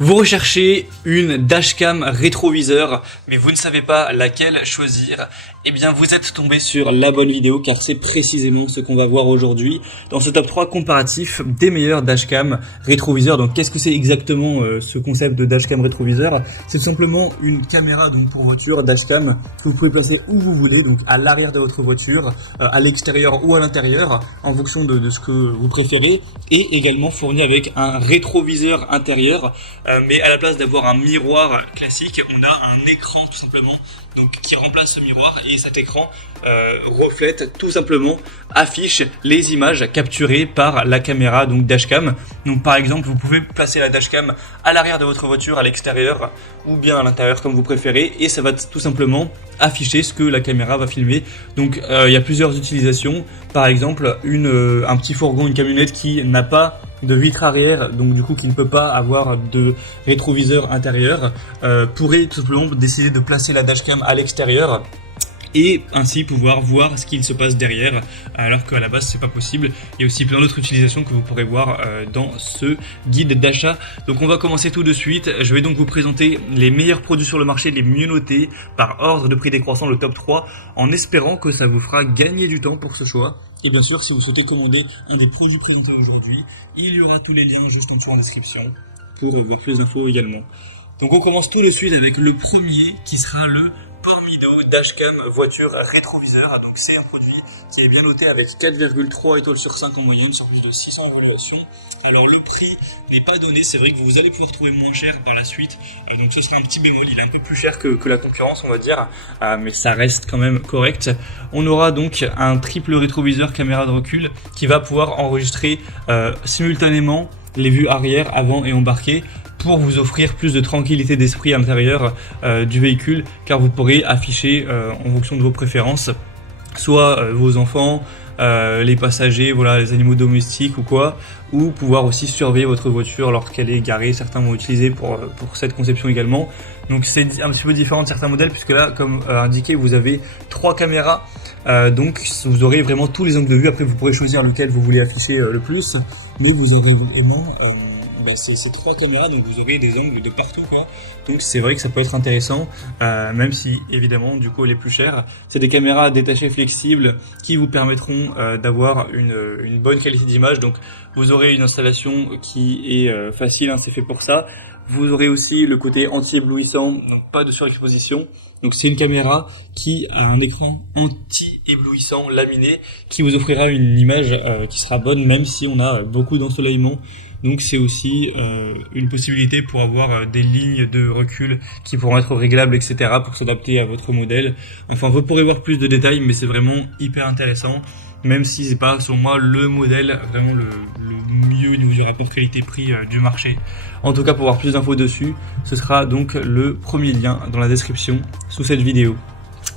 Vous recherchez une dashcam rétroviseur, mais vous ne savez pas laquelle choisir. Eh bien, vous êtes tombé sur la bonne vidéo car c'est précisément ce qu'on va voir aujourd'hui dans ce top 3 comparatif des meilleurs dashcam rétroviseurs. Donc, qu'est-ce que c'est exactement ce concept de dashcam rétroviseur? C'est tout simplement une caméra donc pour voiture dashcam que vous pouvez placer où vous voulez, donc à l'arrière de votre voiture, à l'extérieur ou à l'intérieur, en fonction de ce que vous préférez, et également fournie avec un rétroviseur intérieur. Mais à la place d'avoir un miroir classique, on a un écran tout simplement donc qui remplace ce miroir, et cet écran reflète tout simplement, affiche les images capturées par la caméra donc dashcam. Donc par exemple, vous pouvez placer la dashcam à l'arrière de votre voiture, à l'extérieur ou bien à l'intérieur comme vous préférez, et ça va tout simplement afficher ce que la caméra va filmer. Donc il y a plusieurs utilisations. Par exemple, un petit fourgon, une camionnette qui n'a pas de vitre arrière, donc du coup qui ne peut pas avoir de rétroviseur intérieur, pourrait tout simplement décider de placer la dashcam à l'extérieur et ainsi pouvoir voir ce qu'il se passe derrière, alors qu'à la base c'est pas possible. Il y a aussi plein d'autres utilisations que vous pourrez voir dans ce guide d'achat. Donc on va commencer tout de suite. Je vais donc vous présenter les meilleurs produits sur le marché, les mieux notés par ordre de prix décroissant, le top 3, en espérant que ça vous fera gagner du temps pour ce choix. Et bien sûr, si vous souhaitez commander un des produits présentés aujourd'hui, il y aura tous les liens juste en dessous en description pour voir plus d'infos également. Donc on commence tout de suite avec le premier qui sera le Pormido Dashcam voiture rétroviseur. Donc c'est un produit qui est bien noté avec 4,3 étoiles sur 5 en moyenne sur plus de 600 évaluations. Alors le prix n'est pas donné, c'est vrai que vous allez pouvoir trouver moins cher par la suite, et donc ce sera un petit bémol, il est un peu plus cher que la concurrence on va dire, mais ça reste quand même correct. On aura donc un triple rétroviseur caméra de recul qui va pouvoir enregistrer simultanément les vues arrière, avant et embarqué, pour vous offrir plus de tranquillité d'esprit à l'intérieur du véhicule, car vous pourrez afficher en fonction de vos préférences soit vos enfants, les passagers, voilà, les animaux domestiques ou quoi, ou pouvoir aussi surveiller votre voiture lorsqu'elle est garée. Certains vont utiliser pour cette conception également. Donc c'est un petit peu différent de certains modèles, puisque là, comme indiqué, vous avez 3 caméras, donc vous aurez vraiment tous les angles de vue. Après vous pourrez choisir lequel vous voulez afficher le plus, mais vous aurez vraiment ces 3 caméras, donc vous aurez des angles de partout, quoi. Donc c'est vrai que ça peut être intéressant, même si évidemment du coup elle est plus chère. C'est des caméras détachées flexibles qui vous permettront d'avoir une bonne qualité d'image. Donc vous aurez une installation qui est facile, hein, c'est fait pour ça. Vous aurez aussi le côté anti-éblouissant, donc pas de surexposition. Donc c'est une caméra qui a un écran anti-éblouissant laminé qui vous offrira une image qui sera bonne même si on a beaucoup d'ensoleillement. Donc c'est aussi une possibilité pour avoir des lignes de recul qui pourront être réglables, etc. pour s'adapter à votre modèle. Enfin, vous pourrez voir plus de détails, mais c'est vraiment hyper intéressant, même si c'est pas, selon moi, le modèle vraiment le mieux au niveau du rapport qualité-prix du marché. En tout cas, pour avoir plus d'infos dessus, ce sera donc le premier lien dans la description sous cette vidéo.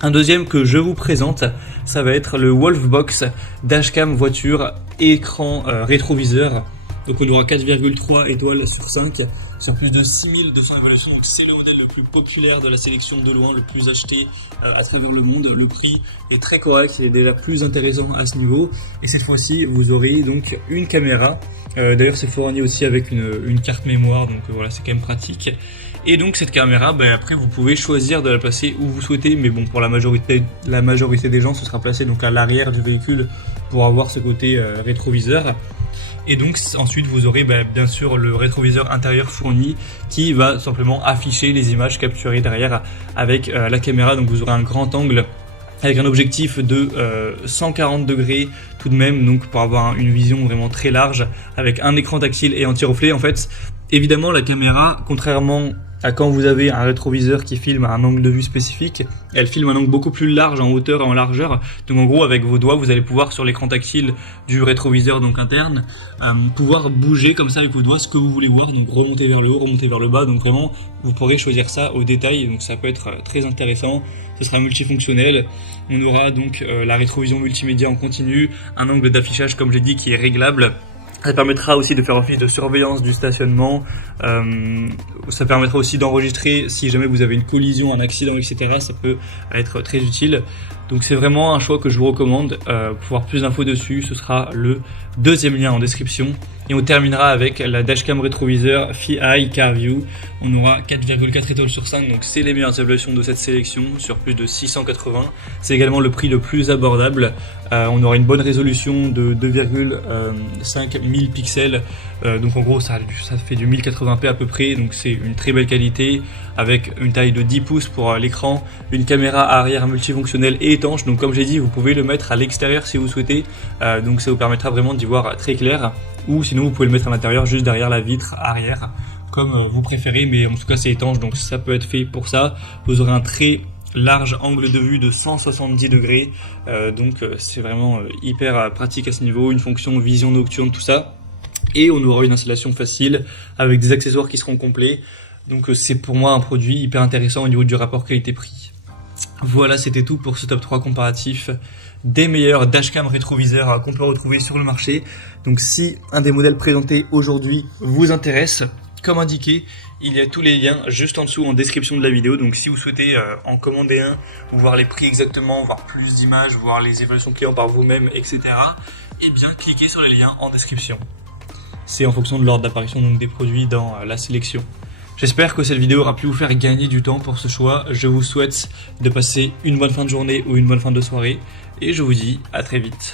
Un deuxième que je vous présente, ça va être le Wolfbox Dashcam voiture écran rétroviseur. Donc on aura 4,3 étoiles sur 5 sur plus de 6200 évaluations. Donc c'est le modèle le plus populaire de la sélection de loin, le plus acheté à travers le monde. Le prix est très correct, il est déjà plus intéressant à ce niveau. Et cette fois-ci, vous aurez donc une caméra. D'ailleurs, c'est fourni aussi avec une carte mémoire, donc voilà, c'est quand même pratique. Et donc cette caméra, après vous pouvez choisir de la placer où vous souhaitez, mais bon, pour la majorité des gens, ce sera placé donc à l'arrière du véhicule pour avoir ce côté rétroviseur. Et donc ensuite vous aurez bien sûr le rétroviseur intérieur fourni qui va simplement afficher les images capturées derrière avec la caméra. Donc vous aurez un grand angle avec un objectif de 140 degrés tout de même, donc pour avoir une vision vraiment très large avec un écran tactile et anti-reflet. En fait, évidemment la caméra, contrairement à quand vous avez un rétroviseur qui filme à un angle de vue spécifique, elle filme un angle beaucoup plus large en hauteur et en largeur. Donc en gros, avec vos doigts, vous allez pouvoir sur l'écran tactile du rétroviseur donc interne, pouvoir bouger comme ça avec vos doigts ce que vous voulez voir, donc remonter vers le haut, remonter vers le bas. Donc vraiment, vous pourrez choisir ça au détail, donc ça peut être très intéressant. Ce sera multifonctionnel. On aura donc la rétrovision multimédia en continu, un angle d'affichage comme j'ai dit qui est réglable. Ça permettra aussi de faire office de surveillance du stationnement, ça permettra aussi d'enregistrer si jamais vous avez une collision, un accident, etc. Ça peut être très utile. Donc c'est vraiment un choix que je vous recommande. Pour voir plus d'infos dessus, ce sera le deuxième lien en description. Et on terminera avec la dashcam rétroviseur FiEye CarView. On aura 4,4 étoiles sur 5, donc c'est les meilleures évaluations de cette sélection sur plus de 680. C'est également le prix le plus abordable. On aura une bonne résolution de 2,5 1000 pixels. Donc en gros ça fait du 1080p à peu près, donc c'est une très belle qualité avec une taille de 10 pouces pour l'écran, une caméra arrière multifonctionnelle et étanche. Donc comme j'ai dit, vous pouvez le mettre à l'extérieur si vous souhaitez, donc ça vous permettra vraiment d'y voir très clair, ou sinon vous pouvez le mettre à l'intérieur juste derrière la vitre arrière comme vous préférez, mais en tout cas c'est étanche donc ça peut être fait pour ça. Vous aurez un très large angle de vue de 170 degrés, donc c'est vraiment hyper pratique à ce niveau, une fonction vision nocturne, tout ça. Et on aura une installation facile avec des accessoires qui seront complets. Donc c'est pour moi un produit hyper intéressant au niveau du rapport qualité-prix. Voilà, c'était tout pour ce top 3 comparatif des meilleurs dashcam rétroviseurs qu'on peut retrouver sur le marché. Donc si un des modèles présentés aujourd'hui vous intéresse, comme indiqué, il y a tous les liens juste en dessous en description de la vidéo. Donc si vous souhaitez en commander un, ou voir les prix exactement, voir plus d'images, voir les évaluations clients par vous-même, etc. Eh bien cliquez sur les liens en description. C'est en fonction de l'ordre d'apparition donc des produits dans la sélection. J'espère que cette vidéo aura pu vous faire gagner du temps pour ce choix. Je vous souhaite de passer une bonne fin de journée ou une bonne fin de soirée. Et je vous dis à très vite.